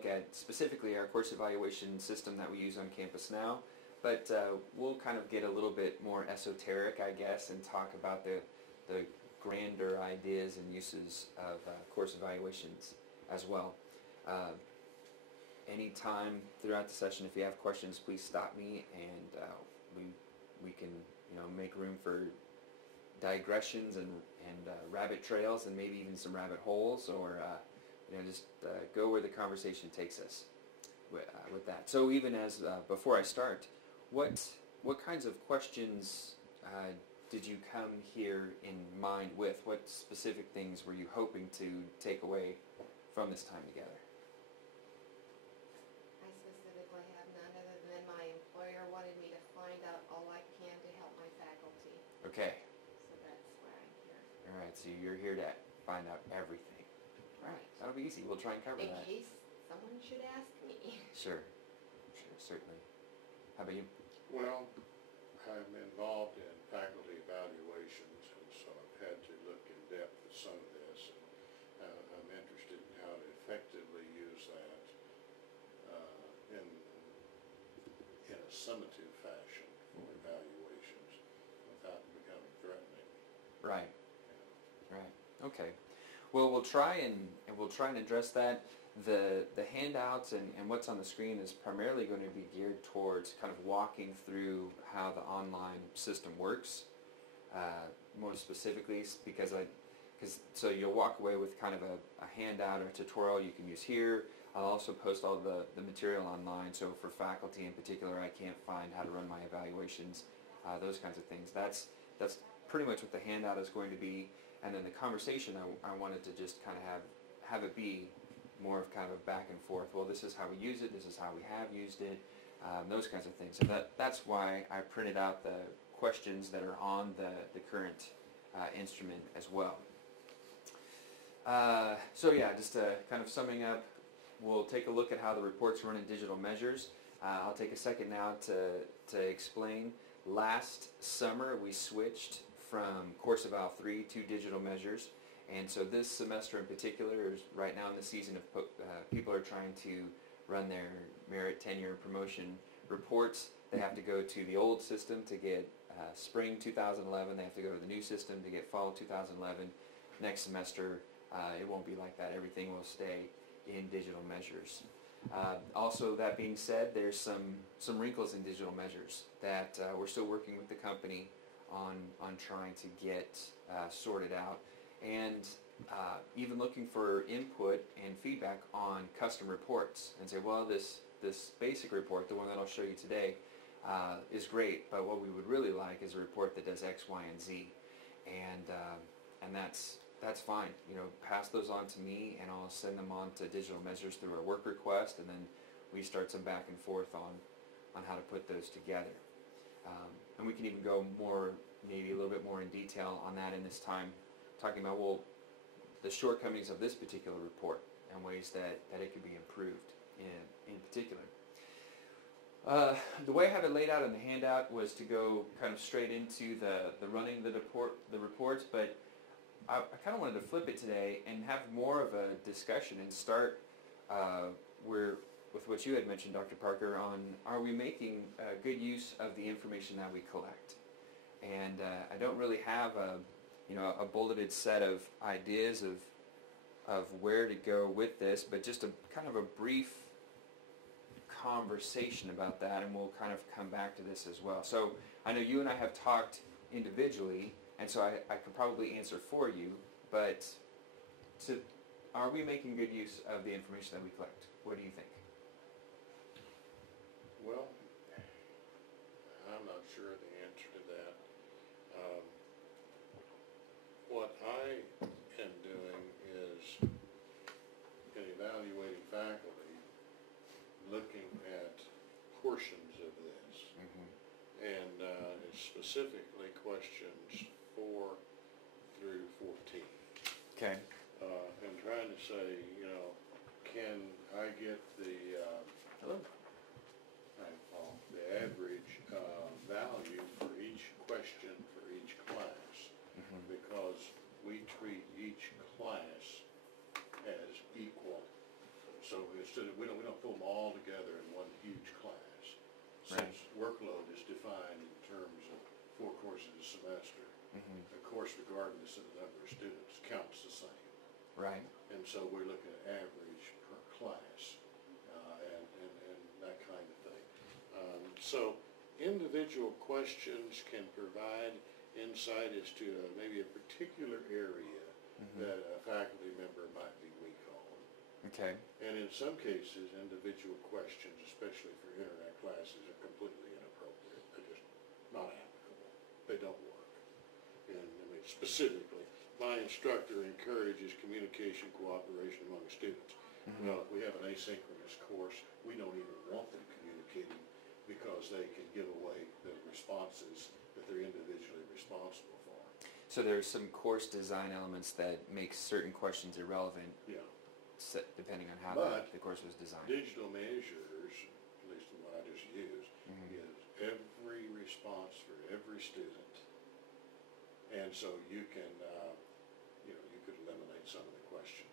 look at specifically our course evaluation system that we use on campus now, but we'll kind of get a little bit more esoteric, I guess, and talk about the grander ideas and uses of course evaluations as well. Any time throughout the session, if you have questions, please stop me, and we can make room for digressions and rabbit trails, and maybe even some rabbit holes, or just go where the conversation takes us with that. So even as before I start, what kinds of questions did you come here in mind with? What specific things were you hoping to take away from this time together? I specifically have none other than my employer wanted me to find out all I can to help my faculty. Okay. So that's why I'm here. All right, so you're here to find out everything. Right. That'll be easy. We'll try and cover that. In case someone should ask me. Sure, certainly. How about you? Well, I'm involved in faculty evaluations, and so I've had to look in depth at some of this, and I'm interested in how to effectively use that in a summative fashion for evaluations without becoming threatening. Right. Right. Okay. Well, we'll try and address that. The handouts and what's on the screen is primarily going to be geared towards kind of walking through how the online system works, more specifically, because so you'll walk away with kind of a handout or a tutorial you can use here. I'll also post all the material online, so for faculty in particular, I can't find how to run my evaluations, those kinds of things. That's pretty much what the handout is going to be, and then the conversation I wanted to just kind of have it be more of kind of a back and forth. Well, this is how we use it, this is how we have used it, those kinds of things. So that's why I printed out the questions that are on the current instrument as well. So yeah, just kind of summing up, we'll take a look at how the reports run in digital measures. I'll take a second now to explain. Last summer we switched from Course Eval 3 to digital measures. And so this semester in particular is right now in the season of people are trying to run their merit, tenure, promotion reports. They have to go to the old system to get spring 2011. They have to go to the new system to get fall 2011. Next semester it won't be like that. Everything will stay in digital measures. Also, that being said, there's some wrinkles in digital measures that we're still working with the company on trying to get sorted out. And even looking for input and feedback on custom reports, and say, well, this basic report, the one that I'll show you today, is great, but what we would really like is a report that does X, Y, and Z, and that's fine. Pass those on to me, and I'll send them on to digital measures through our work request, and then we start some back and forth on how to put those together. And we can even go maybe a little bit more in detail on that in this time, talking about, well, the shortcomings of this particular report and ways that it could be improved in particular. The way I have it laid out in the handout was to go kind of straight into the running the reports, but I kind of wanted to flip it today and have more of a discussion and start with what you had mentioned, Dr. Parker, on are we making good use of the information that we collect? And I don't really have a bulleted set of ideas of where to go with this, but just a kind of a brief conversation about that, and we'll kind of come back to this as well. So I know you and I have talked individually, and so I could probably answer for you, but are we making good use of the information that we collect? What do you think? Well, I'm not sure the answer to that. What I am doing is, in evaluating faculty, looking at portions of this, and specifically questions 4 through 14. Okay. I'm trying to say, can I get the average value for each question for each class? Because we treat each class as equal. So as student, we don't pull them all together in one huge class. Since workload is defined in terms of 4 courses a semester, a course regardless of the number of students counts the same. Right. And so we're looking at average per class, and that kind of thing. So individual questions can provide insight as to maybe a particular area that a faculty member might be weak on. Okay. And in some cases, individual questions, especially for internet classes, are completely inappropriate. They're just not applicable. They don't work. And I mean, specifically, my instructor encourages communication, cooperation among students. Well, if we have an asynchronous course, we don't even want them communicating because they can give away the responses that they're individually responsible for. So there's some course design elements that make certain questions irrelevant, Yeah. depending on how the course was designed. Digital measures, at least the one I just used, is every response for every student. And so you can, you could eliminate some of the questions.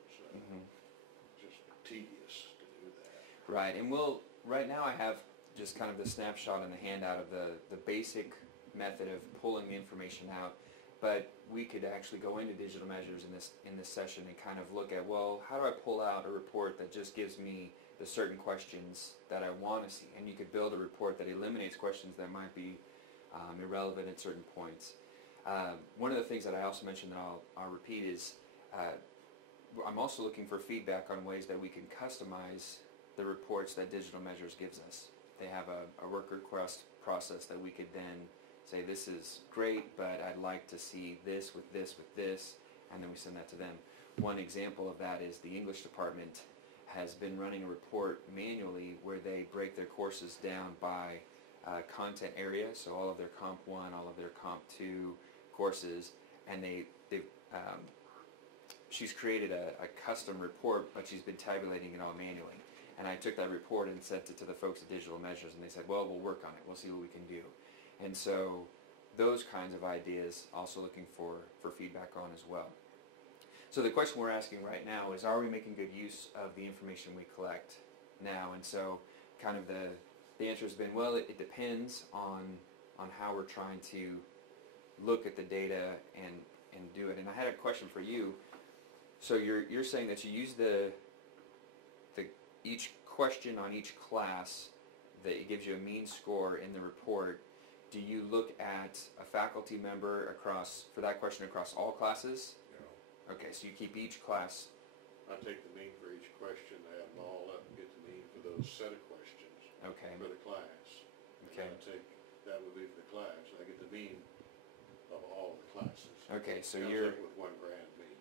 Just tedious to do that. Right, and right now I have just kind of the snapshot in the handout of the basic method of pulling the information out, but we could actually go into digital measures in this session and kind of look at, well, how do I pull out a report that just gives me the certain questions that I want to see? And you could build a report that eliminates questions that might be irrelevant at certain points. One of the things that I also mentioned that I'll repeat is I'm also looking for feedback on ways that we can customize the reports that Digital Measures gives us. They have a work request process that we could then say, this is great, but I'd like to see this, and then we send that to them. One example of that is the English department has been running a report manually where they break their courses down by content area, so all of their Comp 1, all of their Comp 2 courses, and she's created a custom report, but she's been tabulating it all manually. And I took that report and sent it to the folks at Digital Measures, and they said, well, we'll work on it. We'll see what we can do. And so those kinds of ideas, also looking for feedback on as well. So the question we're asking right now is, are we making good use of the information we collect now? And so kind of the answer has been, well, it depends on how we're trying to look at the data and do it. And I had a question for you. So you're saying that you use each question on each class, that it gives you a mean score in the report. Do you look at a faculty member for that question across all classes? No. Okay, so you keep each class. I take the mean for each question, add them all up, and get the mean for those set of questions. Okay. For the class. Okay. And that would be for the class. I get the mean of all the classes. Okay, so Comes you're up with one grand mean.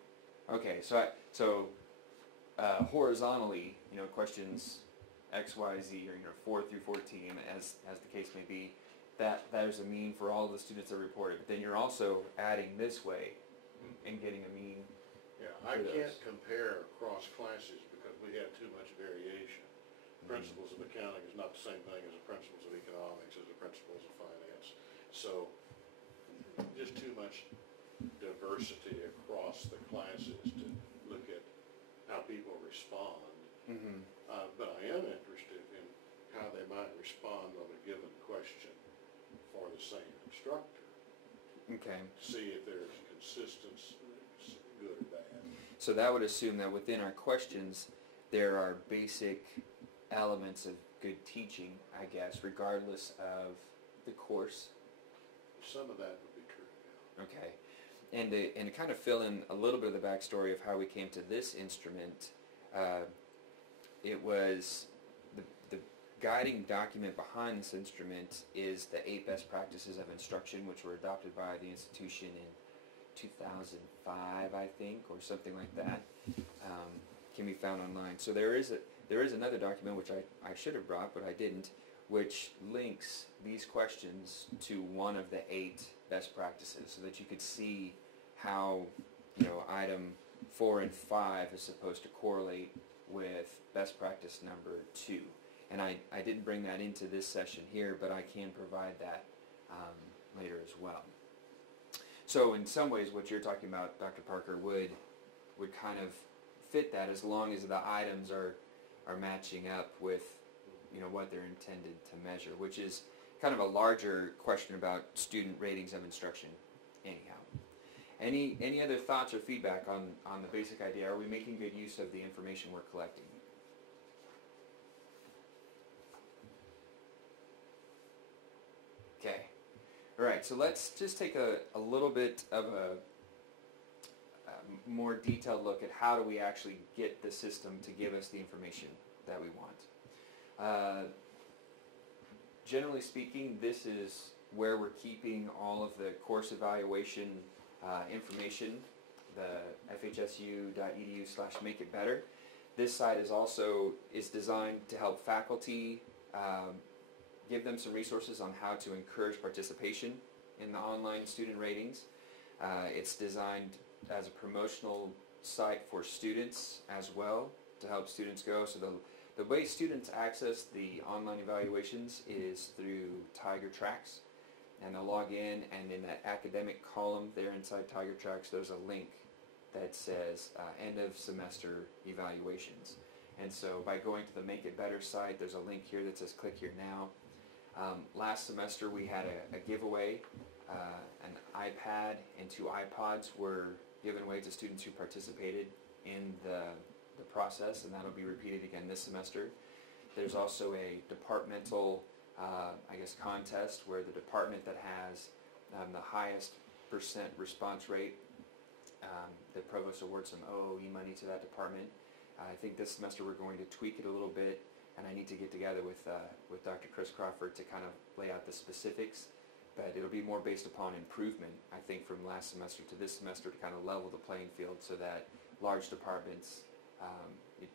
okay. So horizontally, questions X, Y, Z, or 4 through 14, as the case may be, there's a mean for all of the students that reported. But then you're also adding this way and getting a mean. Yeah, I can't compare across classes because we have too much variation. Principles of accounting is not the same thing as the principles of economics, as the principles of finance. So just too much diversity across the classes to look at how people respond. But I am interested in how they might respond on a given question for the same instructor. Okay. See if there's consistency, good or bad. So that would assume that within our questions there are basic elements of good teaching, I guess, regardless of the course. Some of that would be true, yeah. Okay. And to kind of fill in a little bit of the backstory of how we came to this instrument, it was the guiding document behind this instrument is the 8 best practices of instruction, which were adopted by the institution in 2005, I think, or something like that. Can be found online. So there is another document which I should have brought, but I didn't, which links these questions to one of the 8 best practices, so that you could see how item 4 and 5 is supposed to correlate with best practice number 2. And I didn't bring that into this session here, but I can provide that later as well. So in some ways what you're talking about, Dr. Parker, would kind of fit that, as long as the items are are matching up with, what they're intended to measure, which is kind of a larger question about student ratings of instruction anyhow. Any other thoughts or feedback on the basic idea? Are we making good use of the information we're collecting? Okay. All right, so let's just take a little bit of a more detailed look at how do we actually get the system to give us the information that we want. Generally speaking, this is where we're keeping all of the course evaluation information, the fhsu.edu/makeitbetter. This site is designed to help faculty give them some resources on how to encourage participation in the online student ratings. It's designed as a promotional site for students as well, to help students go. So the way students access the online evaluations is through Tiger Tracks, and they'll log in, and in that academic column there inside Tiger Tracks, there's a link that says end of semester evaluations. And so by going to the Make It Better site, there's a link here that says click here now. Last semester we had a giveaway. An iPad and 2 iPods were given away to students who participated in the process, and that'll be repeated again this semester. There's also a departmental contest where the department that has the highest percent response rate, the provost awards some OOE money to that department. I think this semester we're going to tweak it a little bit, and I need to get together with Dr. Chris Crawford to kind of lay out the specifics, but it'll be more based upon improvement, I think, from last semester to this semester, to kind of level the playing field so that large departments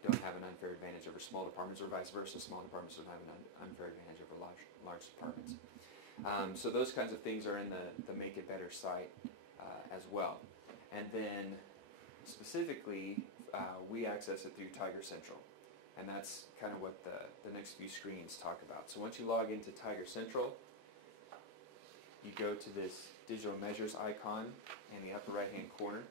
don't have an unfair advantage over small departments, or vice versa. Small departments don't have an unfair advantage over large departments. So those kinds of things are in the Make It Better site as well. And then specifically, we access it through Tiger Central. And that's kind of what the next few screens talk about. So once you log into Tiger Central, you go to this digital measures icon in the upper right hand corner,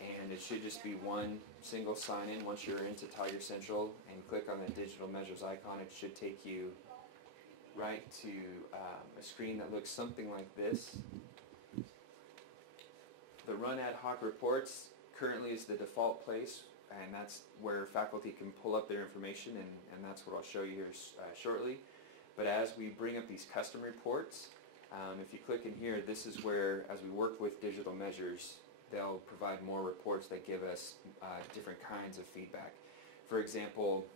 and it should just be one single sign in. Once you're into Tiger Central and click on the digital measures icon, it should take you right to a screen that looks something like this. The Run Ad Hoc Reports currently is the default place, and that's where faculty can pull up their information, and that's what I'll show you here shortly. But as we bring up these custom reports, if you click in here, this is where, as we work with digital measures, they'll provide more reports that give us different kinds of feedback. For example,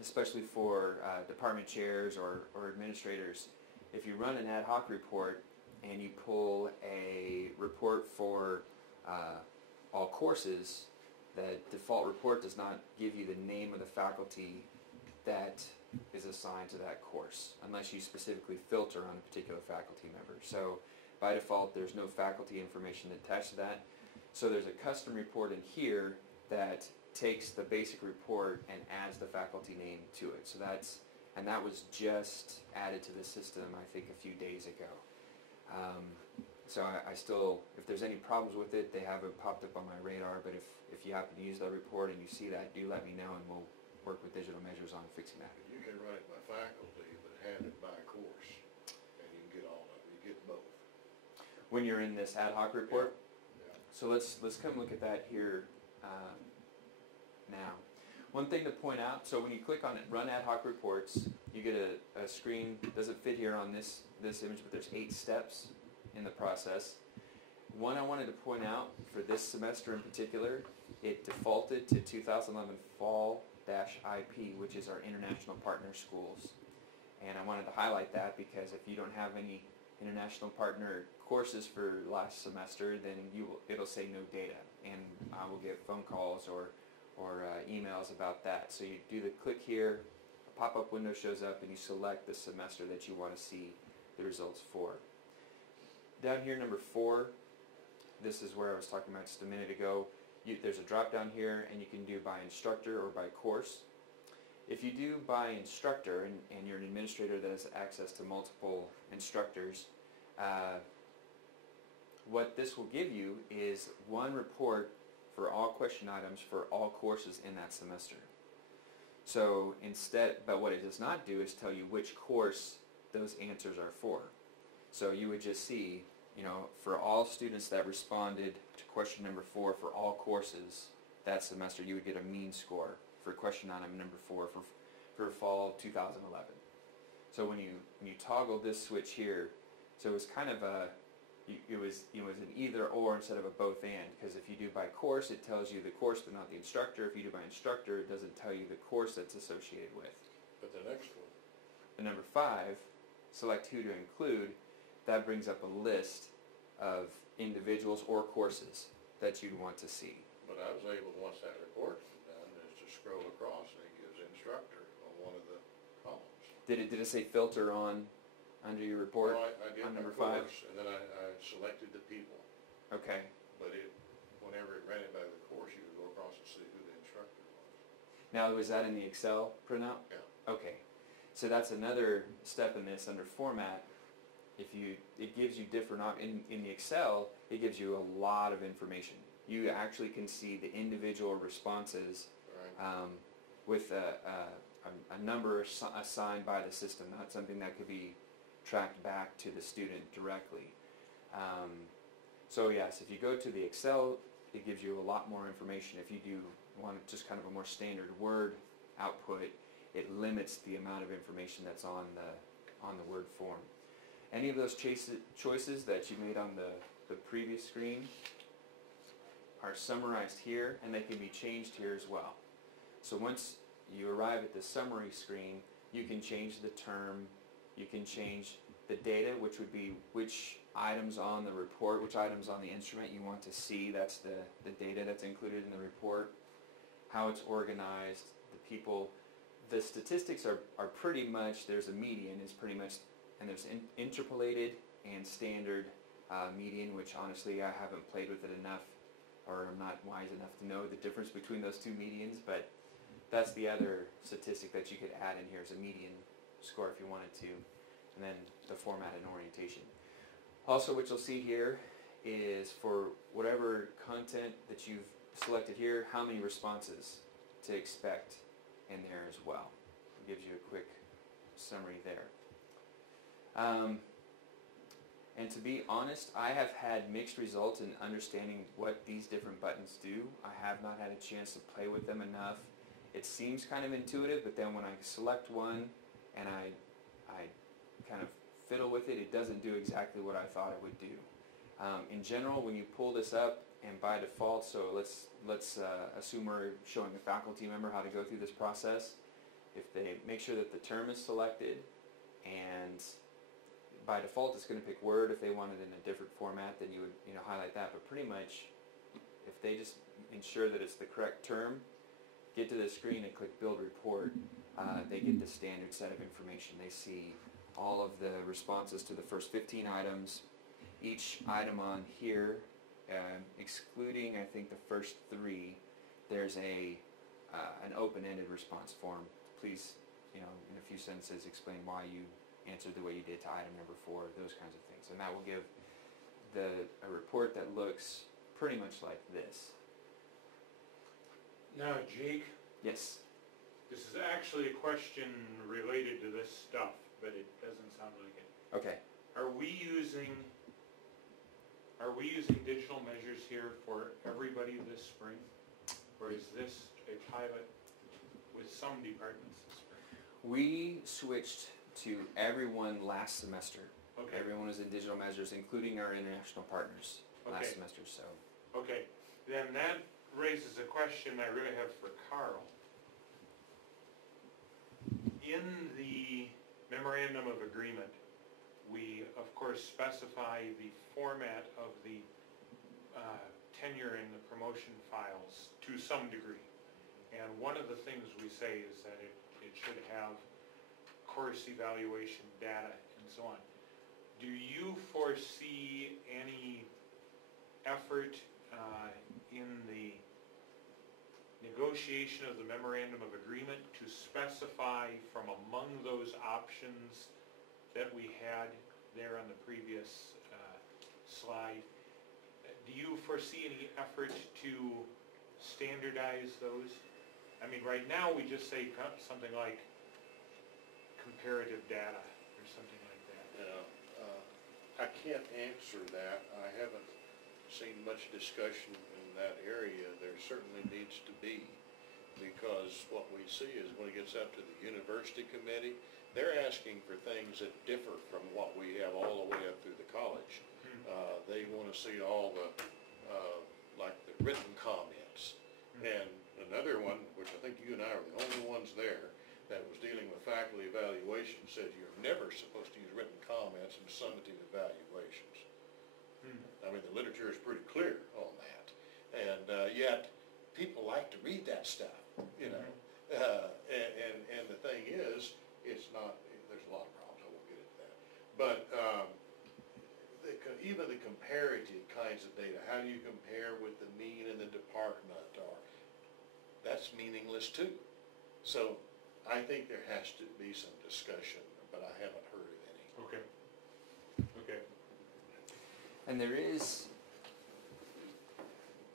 especially for department chairs or administrators, if you run an ad hoc report and you pull a report for all courses, the default report does not give you the name of the faculty that is assigned to that course, unless you specifically filter on a particular faculty member. So by default, there's no faculty information attached to that. So there's a custom report in here that takes the basic report and adds the faculty name to it. So that was just added to the system, I think, a few days ago. So I still, if there's any problems with it, they haven't popped up on my radar, but if you happen to use that report and you see that, do let me know, and we'll work with digital measures on fixing that. You can run it by faculty, but have it by course, and you can get all of it. You get both. When you're in this ad hoc report? Yeah. So let's come look at that here now. One thing to point out, so when you click on it, Run Ad Hoc Reports, you get a screen. It doesn't fit here on this image, but there's 8 steps in the process. One I wanted to point out for this semester in particular, it defaulted to 2011 Fall-IP, which is our international partner schools. And I wanted to highlight that because if you don't have any international partner courses for last semester, then it'll say no data, and I will get phone calls or emails about that. So you do the click here, a pop-up window shows up, and you select the semester that you want to see the results for. Down here, number 4, this is where I was talking about just a minute ago. There's a drop down here, and you can do by instructor or by course. If you do by instructor, and you're an administrator that has access to multiple instructors, what this will give you is one report for all question items for all courses in that semester. So instead, but what it does not do is tell you which course those answers are for. So you would just see, for all students that responded to question number 4 for all courses that semester, you would get a mean score for question item number 4 for fall 2011. So when you toggle this switch here, so it was kind of it was an either or instead of a both and, because if you do by course, it tells you the course but not the instructor. If you do by instructor, it doesn't tell you the course that's associated with. But the next one, The number 5, select who to include, that brings up a list of individuals or courses that you'd want to see. but I was able, once that report was done, is to scroll across and it gives instructor on one of the columns. Did it say filter on under your report? Well, I did on my number 5? course, and then I selected the people, Okay. but whenever it ran it by the course, you could go across and see who the instructor was. Now, was that in the Excel printout? Yeah. Okay. So that's another step in this under format. It gives you different in the Excel, it gives you a lot of information. You actually can see the individual responses Right. with a number assigned by the system, not something that could be tracked back to the student directly. So yes, if you go to the Excel, it gives you a lot more information. If you do want just kind of a more standard Word output, it limits the amount of information that's on the Word form. Any of those choices that you made on the previous screen are summarized here, and they can be changed here as well. So once you arrive at the summary screen, you can change the term, you can change the data, which would be which items on the report, which items on the instrument you want to see. That's the data that's included in the report, how it's organized, the people. The statistics are pretty much, there's a median, is pretty much, and there's interpolated and standard median, which honestly I haven't played with it enough, or I'm not wise enough to know the difference between those two medians, but that's the other statistic that you could add in here, is a median score if you wanted to, and then the format and orientation. Also, what you'll see here is for whatever content that you've selected here, how many responses to expect in there as well. It gives you a quick summary there. And to be honest, I have had mixed results in understanding what these different buttons do. I have not had a chance to play with them enough. It seems kind of intuitive, but then when I select one and I kind of fiddle with it, it doesn't do exactly what I thought it would do. In general, when you pull this up, and by default, so let's assume we're showing a faculty member how to go through this process. If they make sure that the term is selected, and by default it's going to pick Word. If they want it in a different format, then you would highlight that. But pretty much, if they just ensure that it's the correct term, get to the screen and click Build Report, they get the standard set of information. They see all of the responses to the first 15 items. Each item on here, excluding I think the first 3, there's an open-ended response form. Please, in a few sentences, explain why you answered the way you did to item number 4, those kinds of things. And that will give a report that looks pretty much like this. Now, Jake, Yes. this is actually a question related to this stuff, but it doesn't sound like it. Okay. Are we using digital measures here for everybody this spring? Or is this a pilot with some departments this spring? We switched to everyone last semester. Okay. Everyone was in digital measures, including our international partners last Okay. semester. So. Okay, then that raises a question I really have for Carl. In the memorandum of agreement, we of course specify the format of the tenure and the promotion files to some degree. And one of the things we say is that it should have course evaluation data and so on. Do you foresee any effort in the negotiation of the memorandum of agreement to specify from among those options that we had there on the previous slide, do you foresee any effort to standardize those? I mean, right now, we just say something like comparative data or something like that. I can't answer that. I haven't seen much discussion in that area. There certainly needs to be, because what we see is when it gets up to the university committee, they're asking for things that differ from what we have all the way up through the college. They want to see all the, like the written comments. And another one, which I think you and I are the only ones there, that was dealing with faculty evaluation, said you're never supposed to use written comments in summative evaluations. I mean, the literature is pretty clear on that. And yet, people like to read that stuff, you know. And the thing is, it's not, there's a lot of problems, I won't get into that. But even the comparative kinds of data, how do you compare with the mean in the department, or that's meaningless too. So I think there has to be some discussion, but I haven't heard of any. Okay. And there is,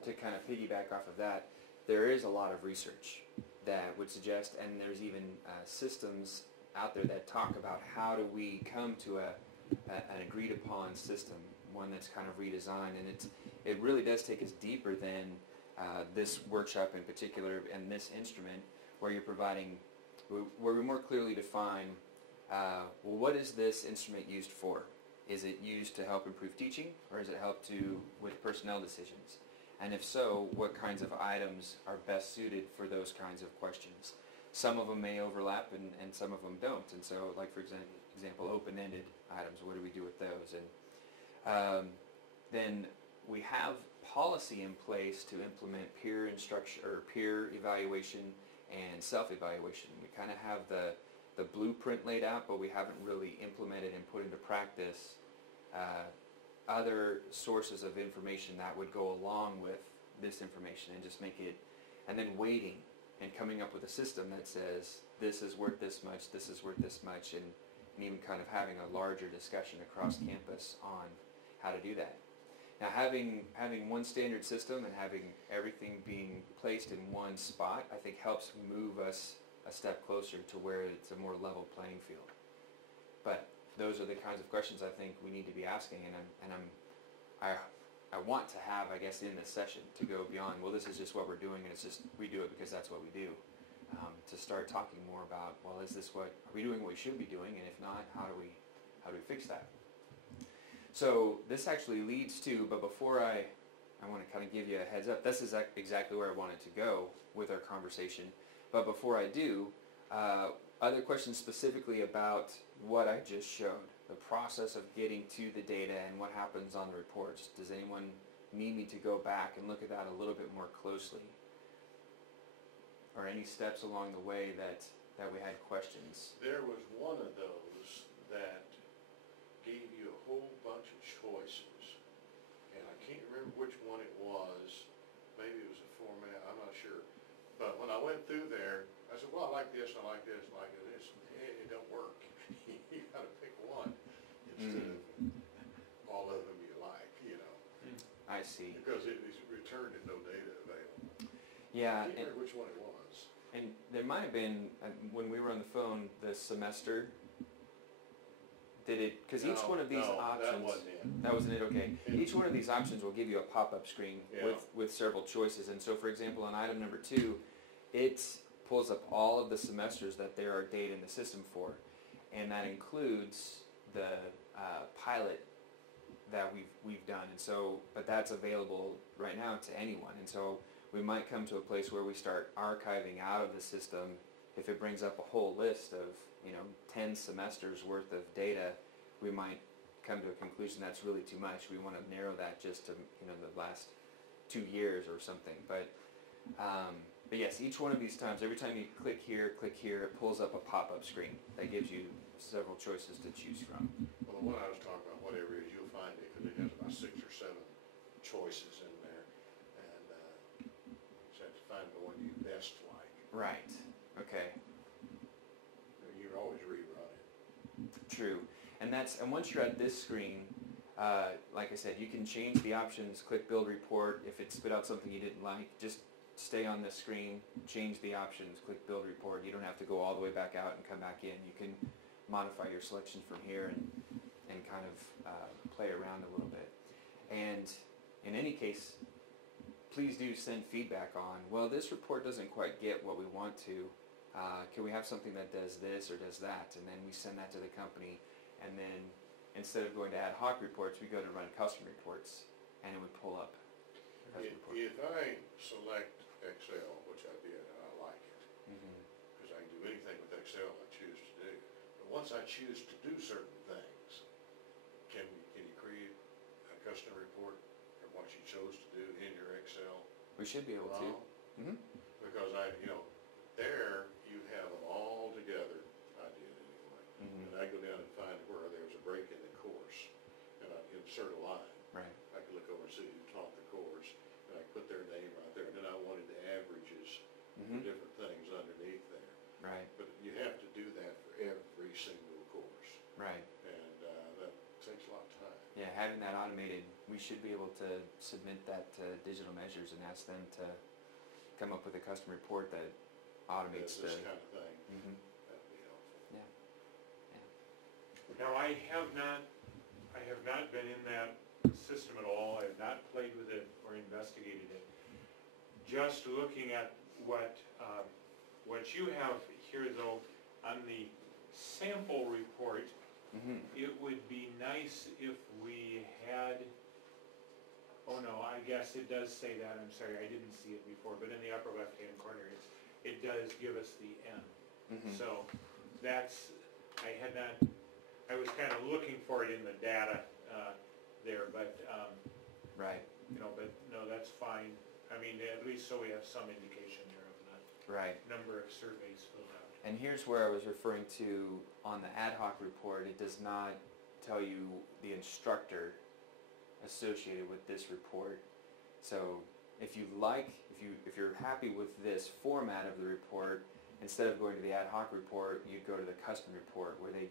to kind of piggyback off of that, there is a lot of research that would suggest, and there's even systems out there that talk about how do we come to an agreed upon system, one that's kind of redesigned, and it really does take us deeper than this workshop in particular and this instrument, where you're providing, where we more clearly define, well, what is this instrument used for? Is it used to help improve teaching, or is it help with personnel decisions? And if so, what kinds of items are best suited for those kinds of questions? Some of them may overlap and some of them don't. And so, like for example, open-ended items, what do we do with those? And then we have policy in place to implement peer instruction or peer evaluation and self-evaluation. We kind of have the blueprint laid out, but we haven't really implemented and put into practice other sources of information that would go along with this information, and just make it, and then weighting and coming up with a system that says this is worth this much, this is worth this much, and even kind of having a larger discussion across campus on how to do that. Now, having one standard system and having everything being placed in one spot, I think helps move us a step closer to where it's a more level playing field. But those are the kinds of questions I think we need to be asking, and I want to have, I guess, in this session to go beyond, well, this is just what we're doing, and it's just, we do it because that's what we do. To start talking more about, well, is this what, are we doing what we should be doing, and if not, how do we fix that? So this actually leads to, but before I want to kind of give you a heads up, this is exactly where I wanted to go with our conversation. But before I do, other questions specifically about what I just showed, the process of getting to the data and what happens on the reports. Does anyone need me to go back and look at that a little bit more closely? Or any steps along the way that we had questions? There was one of those that gave you a whole bunch of choices, and I can't remember which one it was. Maybe it was a format, I'm not sure. But when I went through there, I said, well, I like this, I like this, I like this. It don't work. You got to pick one instead of all of them you like, you know. I see. Because it was returned and no data available. Yeah. I can't remember which one it was. And there might have been, when we were on the phone, the semester. Did it, because each one of these options, that wasn't it, okay. Each one of these options will give you a pop-up screen with several choices. And so, for example, on item number 2, it pulls up all of the semesters that there are data in the system for. And that includes the pilot that we've done. And so, but that's available right now to anyone. And so we might come to a place where we start archiving out of the system. If it brings up a whole list of 10 semesters worth of data, we might come to a conclusion that's really too much. We want to narrow that just to the last 2 years or something. But yes, each one of these times, every time you click here, it pulls up a pop-up screen that gives you several choices to choose from. Well, the one I was talking about, whatever it is, you'll find it, because it has about 6 or 7 choices in there, and you have to find the one you best like. Right. Okay. You're always rerunning. True. And once you're at this screen, like I said, you can change the options, click build report. If it spit out something you didn't like, just stay on the screen, change the options, click build report. You don't have to go all the way back out and come back in. You can modify your selection from here and kind of play around a little bit. And in any case, please do send feedback on, well, this report doesn't quite get what we want to. Can we have something that does this or does that? And then we send that to the company, and then instead of going to ad hoc reports, we go to run custom reports, and it would pull up custom reports. If I select Excel, which I did, and I like it, because I can do anything with Excel I choose to do. But once I choose to do certain things, can you create a custom report from what you chose to do in your Excel? We should be able to. Because there you have them all together, I did anyway. And I go down and find where there's a break in the course, and I insert a line. Right. I can look over and see who taught the course, and I put their name right there, and then I wanted the averages for different things underneath there. Right. But you have to do that for every single course. Right. And that takes a lot of time. Yeah, having that automated, we should be able to submit that to Digital Measures and ask them to come up with a custom report that automates This kind of thing. That'd be helpful. Yeah. Now, I have not been in that system at all. I have not played with it or investigated it. Just looking at what you have here, though, on the sample report, it would be nice if we had, oh no, I guess it does say that, I'm sorry, I didn't see it before, but in the upper left-hand corner, it does give us the N. So that's, I was kind of looking for it in the data there, but, Right. but no, that's fine. I mean, at least so we have some indication there of the Right. number of surveys filled out. And here's where I was referring to on the ad hoc report. It does not tell you the instructor associated with this report. So if you're happy with this format of the report, instead of going to the ad hoc report, you'd go to the custom report where they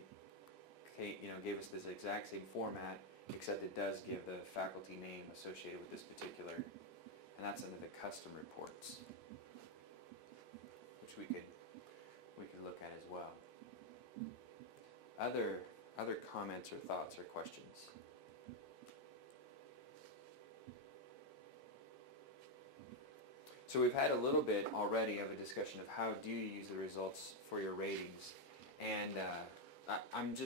gave us this exact same format, except it does give the faculty name associated with this particular, and that's under the custom reports, which we could look at as well. Other comments or thoughts or questions? So we've had a little bit already of a discussion of how do you use the results for your ratings, and I'm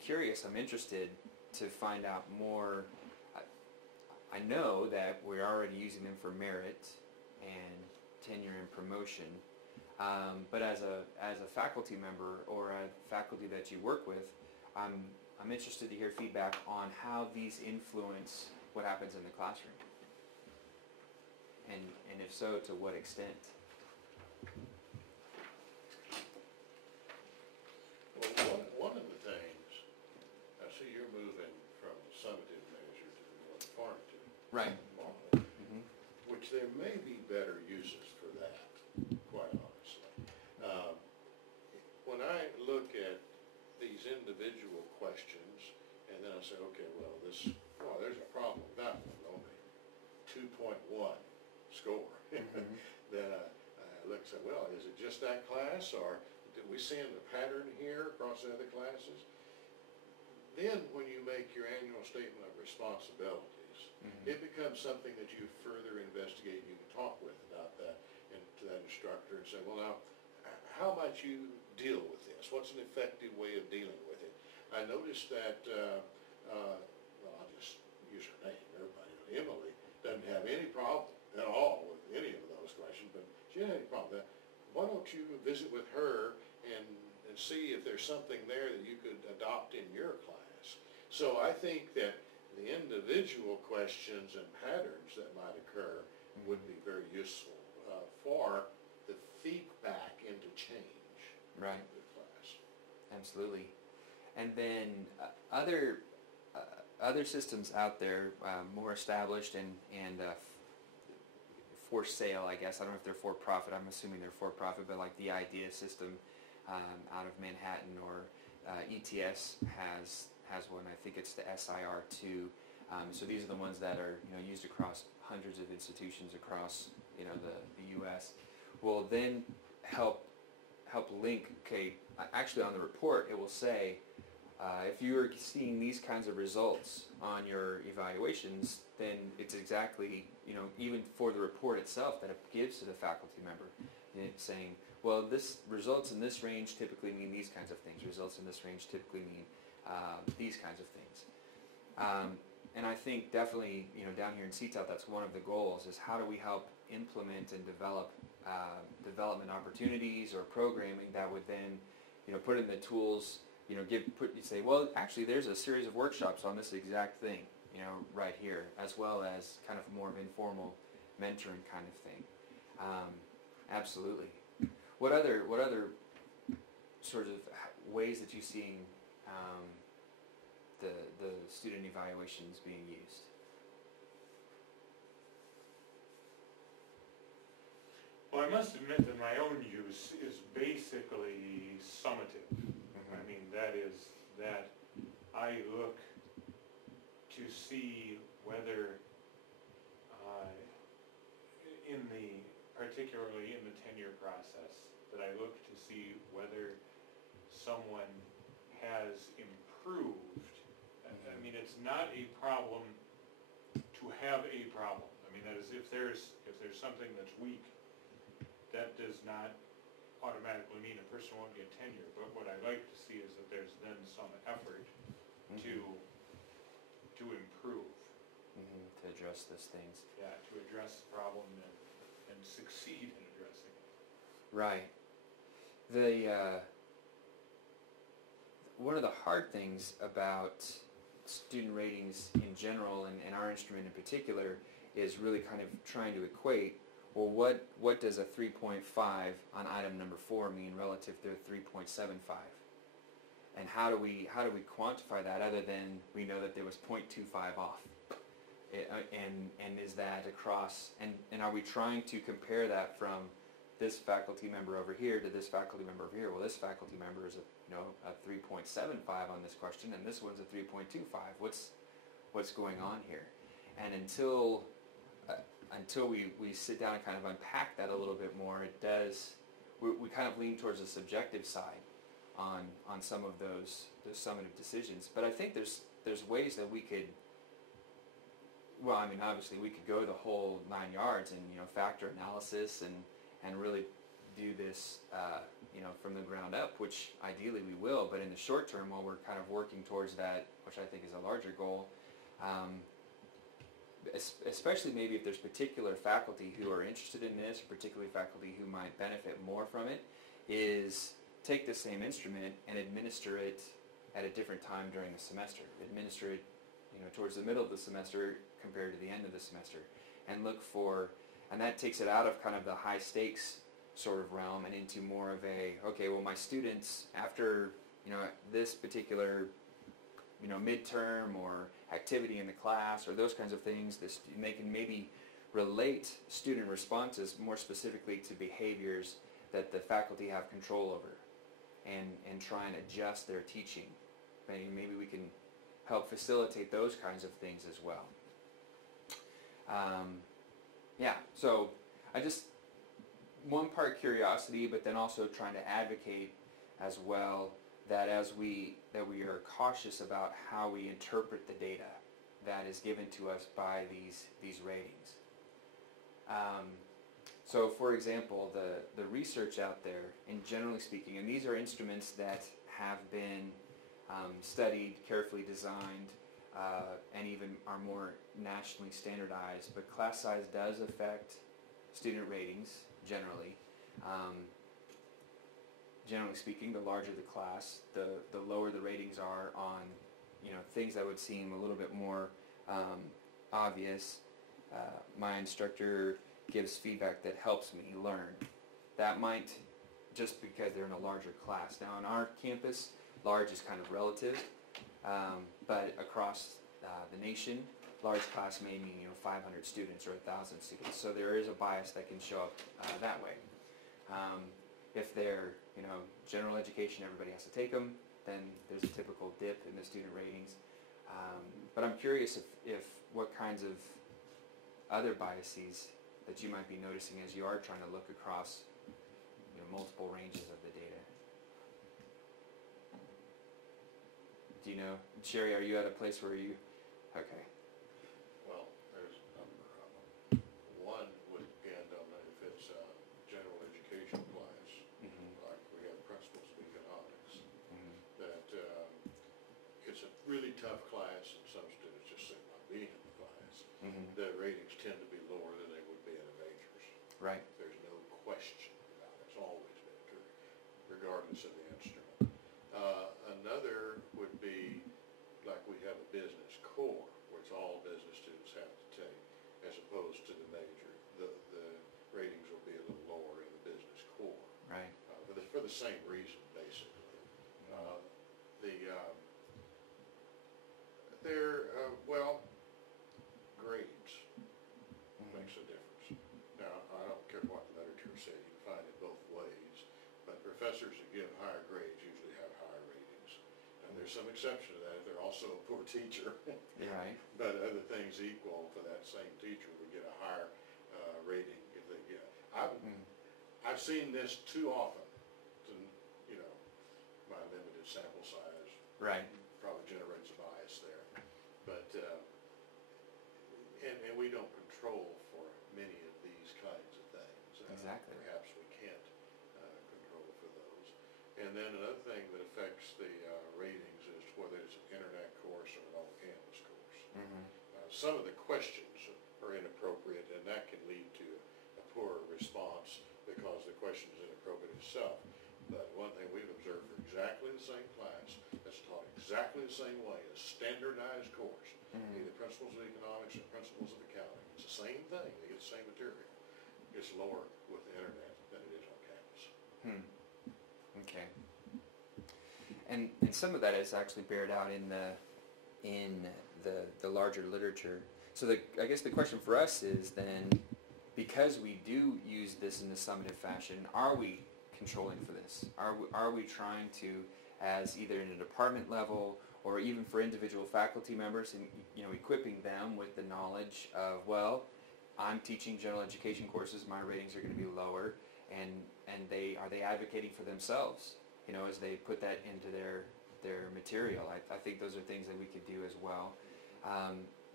curious, I'm interested to find out more. I know that we're already using them for merit and tenure and promotion, but as a faculty member or a faculty that you work with, I'm interested to hear feedback on how these influence what happens in the classroom, and if so, to what extent. Well, one of the things, I see you're moving from the summative measure to the more formative Right. model, which there may be better uses for that, quite honestly. When I look at these individual questions, and then I say, okay, well, there's a problem with that one, only 2.1 score. Then I look and say, well, is it just that class, or do we see a pattern here across the other classes? Then when you make your annual statement of responsibilities, it becomes something that you further investigate. You can talk about that and to that instructor and say, well, now, how might you deal with this? What's an effective way of dealing with it? I noticed that, I'll just use her name, everybody, Emily, doesn't have any problem at all with any of those questions, but she didn't have any problem with that. Why don't you visit with her and see if there's something there that you could adopt in your class? So I think that the individual questions and patterns that might occur would be very useful for the feedback into change Right. of the class. Absolutely. And then other systems out there, more established and for sale, I guess. I don't know if they're for profit. I'm assuming they're for profit, but like the IDEA system out of Manhattan, or ETS has one. I think it's the SIR2. So these are the ones that are used across hundreds of institutions across the U.S., will then help link. Okay, actually on the report it will say, if you are seeing these kinds of results on your evaluations, then it's exactly, even for the report itself that it gives to the faculty member, and it's saying, well, this results in this range typically mean these kinds of things. Results in this range typically mean these kinds of things. And I think definitely, down here in CTEL, that's one of the goals, is how do we help implement and develop development opportunities or programming that would then, put in the tools, you say, well, actually there's a series of workshops on this exact thing, right here, as well as kind of more of informal mentoring kind of thing. Absolutely. What other sort of ways that you seeing the student evaluations being used? Well, I must admit that my own use is basically summative. I mean, that is that I look to see whether, particularly in the tenure process, that I look to see whether someone has improved. I mean, it's not a problem to have a problem. I mean, that is, if there's something that's weak, that does not automatically mean a person won't get tenure. But what I like to see is that there's then some effort to improve. To address those things. Yeah, to address the problem and succeed in addressing it. Right. One of the hard things about student ratings in general, and our instrument in particular, is really kind of trying to equate, well, what does a 3.5 on item number 4 mean relative to a 3.75? And how do we quantify that other than we know that there was 0.25 off? And is that across, and are we trying to compare that from this faculty member over here to this faculty member over here? Well, this faculty member is a 3.75 on this question, and this one's a 3.25. What's going on here? And until we sit down and kind of unpack that a little bit more, we kind of lean towards the subjective side on some of those summative decisions. But I think there's ways that we could. Well, I mean, obviously we could go the whole 9 yards and factor analysis and really do this from the ground up, which ideally we will. But in the short term, while we're kind of working towards that, which I think is a larger goal, especially maybe if there's particular faculty who are interested in this, or particularly faculty who might benefit more from it, is take the same instrument and administer it at a different time during the semester. Administer it towards the middle of the semester compared to the end of the semester, and look for, and that takes it out of kind of the high stakes sort of realm and into more of okay, well, my students, after this particular midterm or activity in the class or those kinds of things, they can maybe relate student responses more specifically to behaviors that the faculty have control over, and try and adjust their teaching. Maybe we can help facilitate those kinds of things as well. So I just, one part curiosity, but then also trying to advocate as well that we are cautious about how we interpret the data that is given to us by these ratings. So for example, the research out there, and generally speaking, and these are instruments that have been studied, carefully designed, and even are more nationally standardized, but class size does affect student ratings generally. Generally speaking, the larger the class, the lower the ratings are on things that would seem a little bit more obvious. My instructor gives feedback that helps me learn. That might, just because they're in a larger class. Now on our campus, large is kind of relative, but across the nation, large class may mean 500 students or 1,000 students. So there is a bias that can show up that way. If they're general education, everybody has to take them, then there's a typical dip in the student ratings. But I'm curious if what kinds of other biases that you might be noticing as you are trying to look across, multiple ranges of the data? Do you know, Sherry, are you at a place where you, okay. Well, there's a number of them. One would depend on if it's a general education class, like we have principles of economics, that it's a really tough class, and some students just simply not being in the class. The ratings tend to be lower than they would be in the majors. Right. There's no question about it. It's always been true, regardless of the instrument. Another would be like we have a business core, which all business students have to take, as opposed to the major. The ratings will be a little lower in the business core. Right. For the same reason, basically. Grades makes a difference. Now, I don't care what the literature says, you can find it both ways, but professors who give higher grades usually have higher ratings. And there's some exception to that if they're also a poor teacher. Right. But other things equal, for that same teacher would get a higher rating if they get. I've seen this too often, to, my limited sample size. Right. Probably generates a bias there. But, and we don't control for many of these kinds of things. Exactly. Perhaps we can't control for those. And then another thing that affects the ratings is whether it's an internet course or an on-campus course. Some of the questions are inappropriate, and that can lead to a poorer response because the question is inappropriate itself. But one thing we've observed for exactly the same class, that's taught exactly the same way, a standardized course, either principles of economics or principles of accounting. It's the same thing, they get the same material. It's lower with the internet than it is on campus. Okay. And some of that is actually bared out in the larger literature. So I guess the question for us is then, because we do use this in a summative fashion, are we controlling for this? Are we trying to, as either in a department level or even for individual faculty members, and equipping them with the knowledge of, well, I'm teaching general education courses, my ratings are going to be lower, and are they advocating for themselves, as they put that into their material? I think those are things that we could do as well.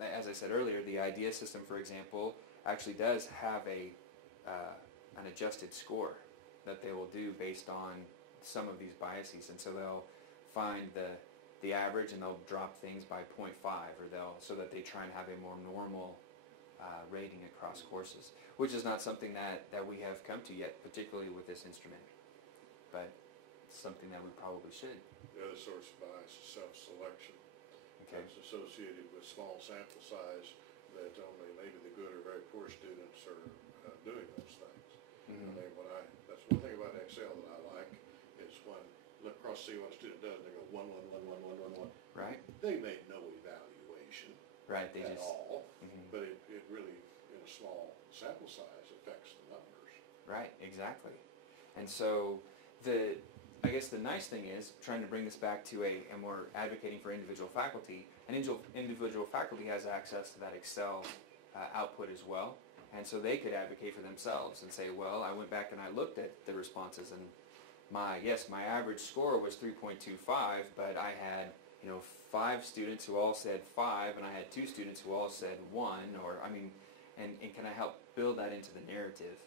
As I said earlier, the IDEA system, for example, actually does have an adjusted score that they will do based on some of these biases, and so they'll find the average and they'll drop things by 0.5, or so that they try and have a more normal rating across courses, which is not something that we have come to yet, particularly with this instrument, but something that we probably should. The other source of bias is self-selection. Okay. It's associated with small sample size, that only maybe the good or very poor students are doing those things. I mean, that's one thing about Excel that I like, is when look across, see what a student does, and they go 1, 1, 1, 1, 1, 1, 1. Right. They made no evaluation Right. They at just all, but it really, in a small sample size, affects the numbers. Right. Exactly. And so I guess the nice thing is, trying to bring this back to a more advocating for individual faculty, and individual faculty has access to that Excel output as well, and so they could advocate for themselves and say, well, I went back and I looked at the responses, and my average score was 3.25, but I had 5 students who all said 5, and I had 2 students who all said 1, and can I help build that into the narrative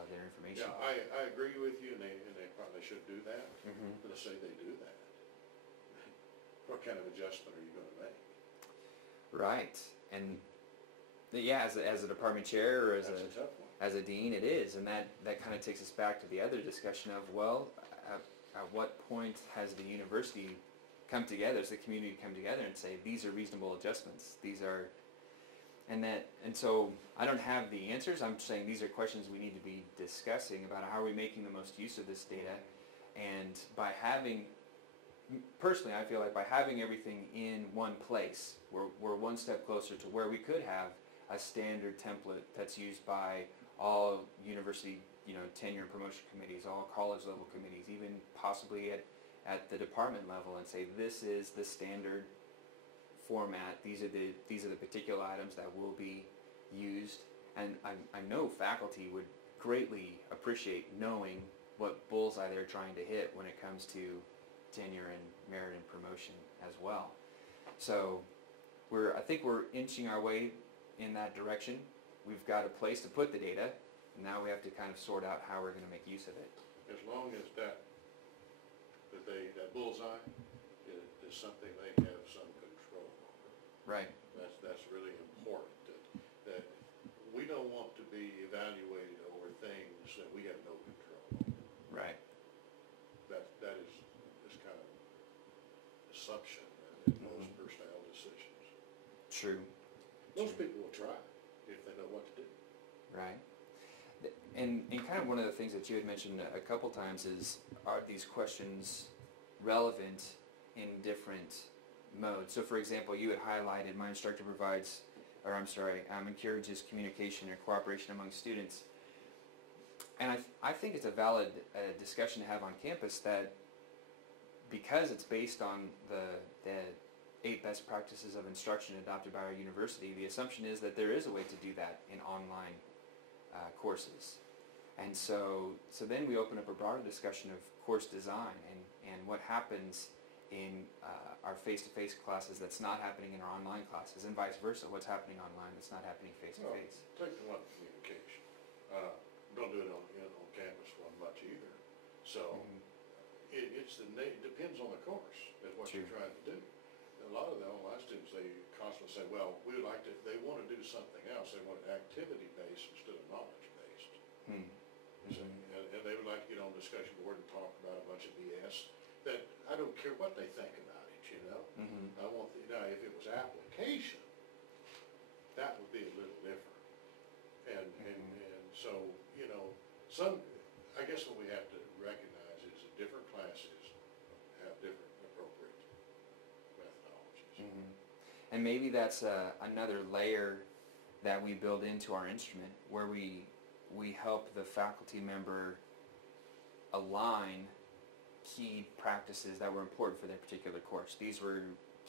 of their information? Yeah, I agree with you, and they probably should do that. But let's say they do that. What kind of adjustment are you going to make? Right, and as a department chair or That's a tough one. as a dean, it is, and that kind of takes us back to the other discussion of, well, at what point has the university come together, has the community come together and say, these are reasonable adjustments, and so I don't have the answers. I'm saying these are questions we need to be discussing about how are we making the most use of this data, and personally, I feel like by having everything in one place, we're one step closer to where we could have a standard template that's used by all university, tenure and promotion committees, all college level committees, even possibly at the department level, and say this is the standard format. These are the particular items that will be used, And I know faculty would greatly appreciate knowing what bullseye they're trying to hit when it comes to tenure and merit and promotion as well. So I think we're inching our way in that direction. We've got a place to put the data, and now we have to kind of sort out how we're going to make use of it. As long as that bullseye is something they have some control over. Right. That's really important, that we don't want to be evaluated over things that we have no control over. Right. That is kind of assumption in most personnel decisions. True. Most people will try if they know what to do. Right. And kind of one of the things that you had mentioned a couple times is, are these questions relevant in different modes? So for example, you had highlighted, my instructor encourages communication and cooperation among students. And I think it's a valid discussion to have on campus, that because it's based on the 8 best practices of instruction adopted by our university, the assumption is that there is a way to do that in online courses. And so then we open up a broader discussion of course design and what happens in our face-to-face classes that's not happening in our online classes, and vice versa, what's happening online that's not happening face-to-face. Take the one communication. Don't do it on campus one much either. So it depends on the course and what True. you're trying to do. A lot of the online students, they constantly say, well, we would like to, they want to do something else. They want it activity-based instead of knowledge-based. And they would like to get on discussion board and talk about a bunch of BS that I don't care what they think about it, you know? I want, if it was application, that would be a little different. And so, I guess what we have to recognize is that different classes have different appropriate methodologies. And maybe that's another layer that we build into our instrument, where we help the faculty member align key practices that were important for their particular course. These were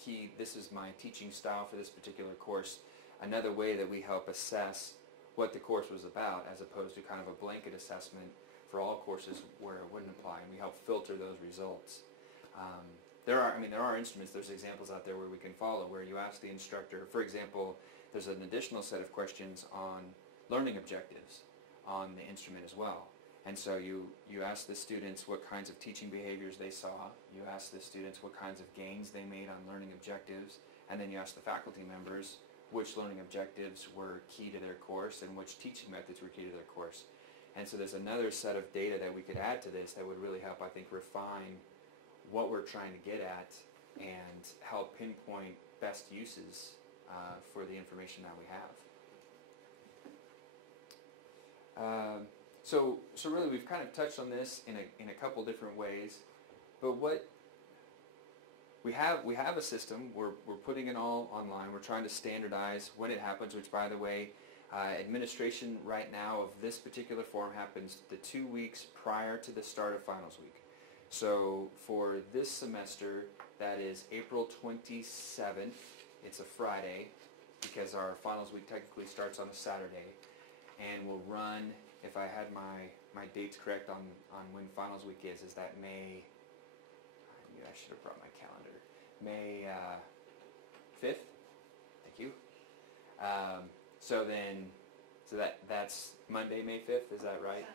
key, this is my teaching style for this particular course. Another way that we help assess what the course was about, as opposed to kind of a blanket assessment for all courses where it wouldn't apply, and we help filter those results. There are instruments, there's examples out there where we can follow, where you ask the instructor, for example, there's an additional set of questions on learning objectives on the instrument as well. And so you ask the students what kinds of teaching behaviors they saw, you ask the students what kinds of gains they made on learning objectives, and then you ask the faculty members which learning objectives were key to their course and which teaching methods were key to their course. And so there's another set of data that we could add to this that would really help, I think, refine what we're trying to get at and help pinpoint best uses for the information that we have. So really, we've kind of touched on this in a couple different ways, but what we have a system. We're putting it all online. We're trying to standardize when it happens. Which, by the way, administration right now of this particular form happens the 2 weeks prior to the start of finals week. So for this semester, that is April 27th. It's a Friday, because our finals week technically starts on a Saturday, and will run, if I had my dates correct on when finals week is that May, I should have brought my calendar, May 5th, thank you. So that's Monday, May 5th, is that right?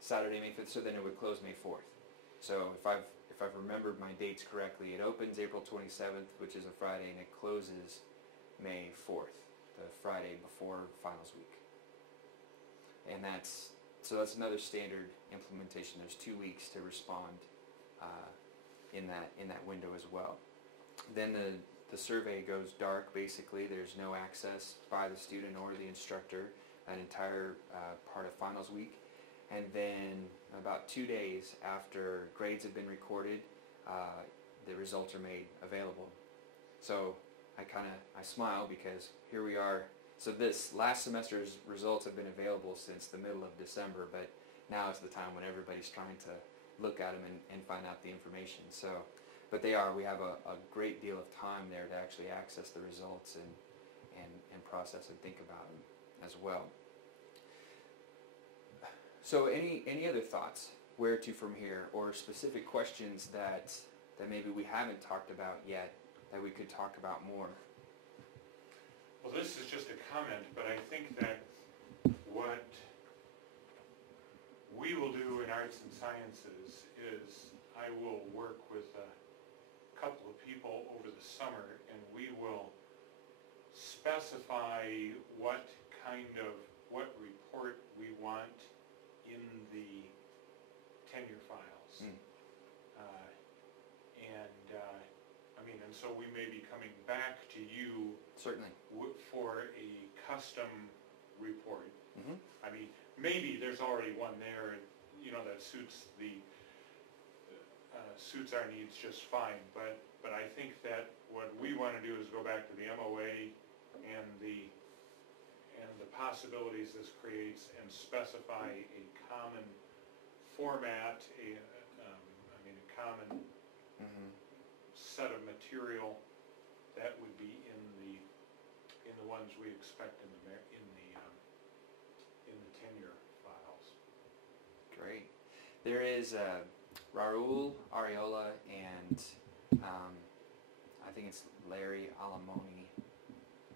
Saturday, May 5th, so then it would close May 4th. So if I've remembered my dates correctly, it opens April 27th, which is a Friday, and it closes May 4th, the Friday before finals week. And that's another standard implementation. There's 2 weeks to respond in that window as well. Then the survey goes dark. Basically, there's no access by the student or the instructor an entire part of finals week. And then about 2 days after grades have been recorded, the results are made available. So I smile, because here we are. So this last semester's results have been available since the middle of December, but now is the time when everybody's trying to look at them and find out the information. So, but we have a great deal of time there to actually access the results and process and think about them as well. So any other thoughts? Where to from here, or specific questions that maybe we haven't talked about yet that we could talk about more? Well, this is just a comment, but I think that what we will do in arts and sciences is I will work with a couple of people over the summer, and we will specify what report we want in the tenure files. And so we may be coming back to you Certainly. For a custom report. Mm-hmm. I mean, maybe there's already one there, that suits our needs just fine. But I think that what we want to do is go back to the MOA and the possibilities this creates, and specify a common format, a common set of material that would be in the ones we expect in the tenure files. Great. There is Raul Ariola and I think it's Larry Alamoni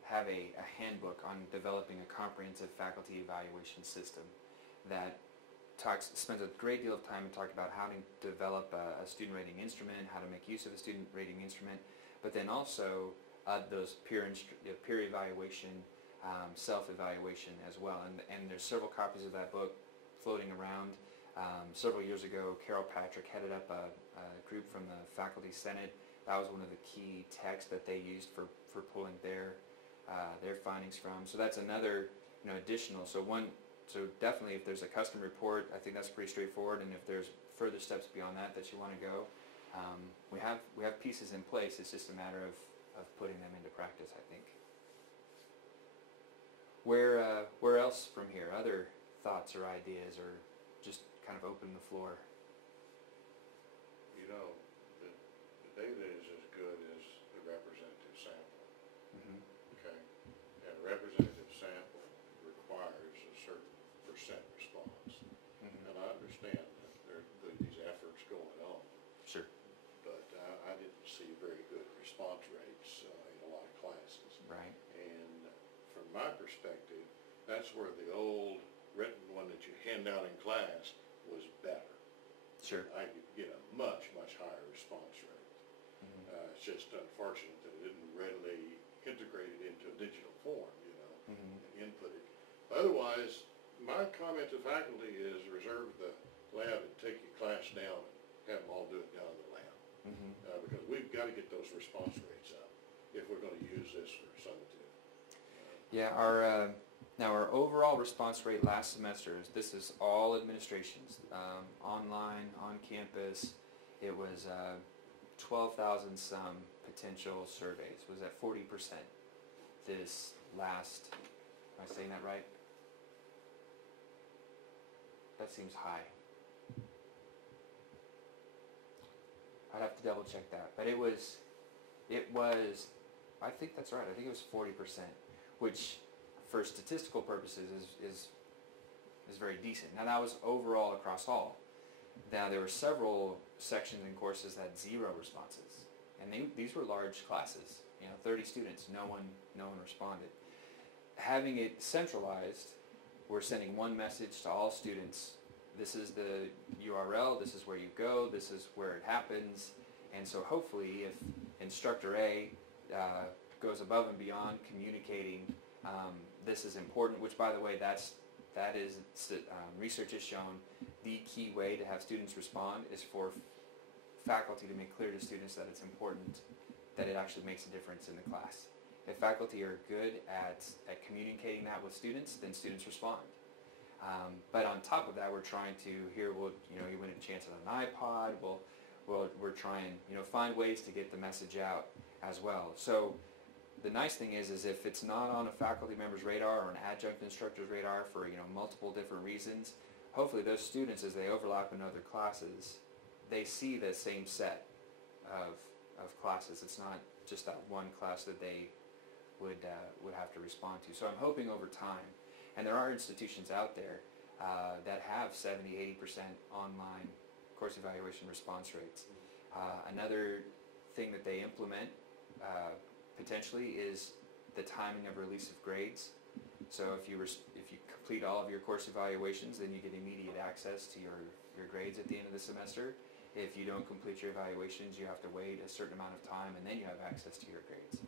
have a handbook on developing a comprehensive faculty evaluation system that spends a great deal of time talking about how to develop a student rating instrument, how to make use of a student rating instrument, but then also those peer evaluation, self-evaluation as well. And there's several copies of that book floating around. Several years ago, Carol Patrick headed up a group from the Faculty Senate. That was one of the key texts that they used for pulling their findings from. So that's another additional. So definitely, if there's a custom report, I think that's pretty straightforward. And if there's further steps beyond that you want to go, we have pieces in place. It's just a matter of putting them into practice, I think. Where else from here? Other thoughts or ideas, or just kind of open the floor? The data is as good as the representative sample. Mm-hmm. Okay, and a representative sample requires a certain percent response. Mm-hmm. And I understand that these efforts going on. Sure. But I didn't see very good response rates in a lot of classes. Right. And from my perspective, that's where the old written one that you hand out in class was better. Sure. I could get a much, much higher response rate. Mm-hmm. It's just unfortunate that it didn't readily integrate it into a digital form, Mm-hmm. and input it. Otherwise, my comment to faculty is reserve the lab and take your class down and have them all do it down in the lab. Mm-hmm. Because we've got to get those response rates up if we're going to use this for summative. Yeah, our overall response rate last semester, this is all administrations, online, on campus, it was 12,000 some potential surveys, was at 40% this last, am I saying that right? That seems high. I'd have to double check that, but it was, I think that's right, I think it was 40%, which for statistical purposes is very decent. Now that was overall across all. Now there were several sections and courses that had 0 responses, and these were large classes. 30 students. No one responded. Having it centralized, we're sending one message to all students. This is the URL. This is where you go. This is where it happens. And so hopefully, if instructor A goes above and beyond communicating this is important, which by the way, that is research has shown the key way to have students respond is for faculty to make clear to students that it's important, that it actually makes a difference in the class. If faculty are good at communicating that with students, then students respond. But on top of that, we're trying to you win a chance on an iPod. We're trying find ways to get the message out as well. So the nice thing is if it's not on a faculty member's radar or an adjunct instructor's radar for multiple different reasons, hopefully those students, as they overlap in other classes, they see the same set of classes. It's not just that one class that they would have to respond to. So I'm hoping over time, and there are institutions out there, that have 70-80% online course evaluation response rates. Another thing that they implement potentially is the timing of release of grades. So if you complete all of your course evaluations, then you get immediate access to your grades at the end of the semester. If you don't complete your evaluations, you have to wait a certain amount of time, and then you have access to your grades.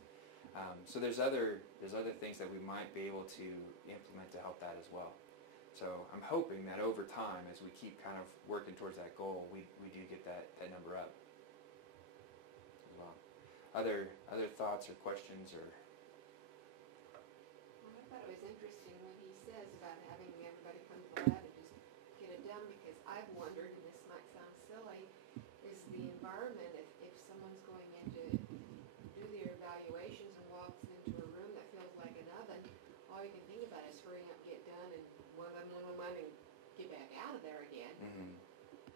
So there's other things that we might be able to implement to help that as well. So I'm hoping that over time, as we keep kind of working towards that goal, we do get that number up as well. Other thoughts or questions or? Well, I thought it was interesting when he says about having everybody come to the lab and just get it done, because I've wondered, and this might sound silly, is the environment, if someone's going in to do their evaluations and walks into a room that feels like an oven, all you can think about is hurry up, get done, and one, and get back out of there again. Mm-hmm.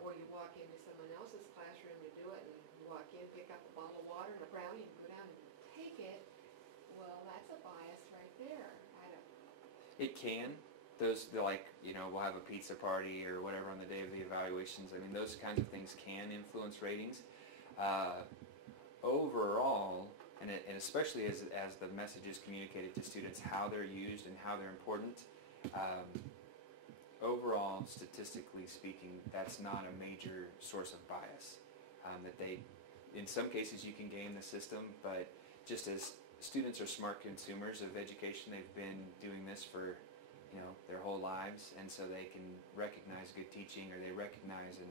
Or you walk into someone else's classroom to do it, and you walk in, pick up a bottle of water and a brownie, and go down and take it. Well, that's a bias right there. It can. Those, like, we'll have a pizza party or whatever on the day of the evaluations. I mean, those kinds of things can influence ratings. Overall, and especially as the message is communicated to students, how they're used and how they're important, overall, statistically speaking, that's not a major source of bias. In some cases, you can game the system, but just as students are smart consumers of education, they've been doing this for their whole lives, and so they can recognize good teaching, or they recognize and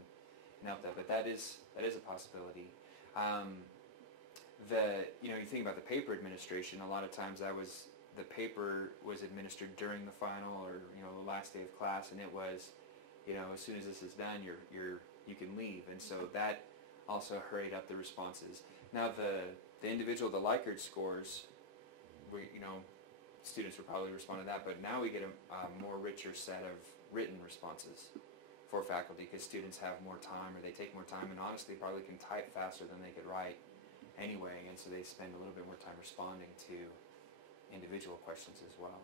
help that. But that is a possibility. You think about the paper administration. A lot of times the paper was administered during the final, or the last day of class, and it was, as soon as this is done, you can leave, and so that also hurried up the responses. Now the individual, the Likert scores, students would probably respond to that, but now we get a more richer set of written responses for faculty, because students have more time, or they take more time, and honestly probably can type faster than they could write anyway, and so they spend a little bit more time responding to individual questions as well.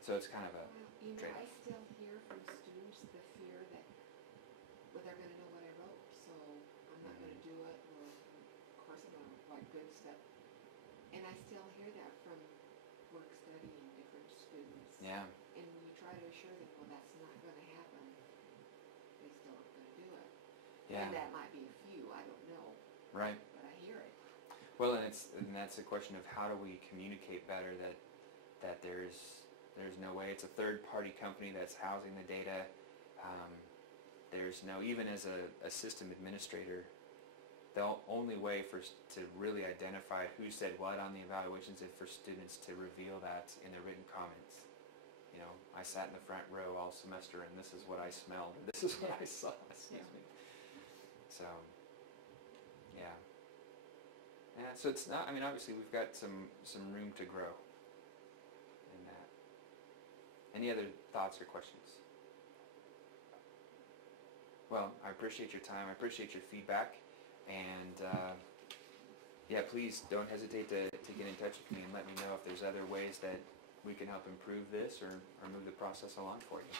So it's kind of a trade-off. I still hear from students the fear that, they're going to know what I wrote, so I'm not going to do it, or of course I'm going to write good stuff. And I still hear that from work-studying different students. Yeah. And when you try to assure them, well, that's not going to happen, they still aren't going to do it. Yeah. And that might be a few, I don't know. Right. But I hear it. Well, and that's a question of how do we communicate better that there's no way. It's a third-party company that's housing the data. There's no, even as a system administrator, the only way to really identify who said what on the evaluations is for students to reveal that in their written comments. I sat in the front row all semester, and this is what I smelled, or this is what I saw. Excuse me. So, yeah. Yeah, so it's not, obviously we've got some room to grow in that. Any other thoughts or questions? Well, I appreciate your time. I appreciate your feedback. And, please don't hesitate to get in touch with me and let me know if there's other ways that we can help improve this or move the process along for you.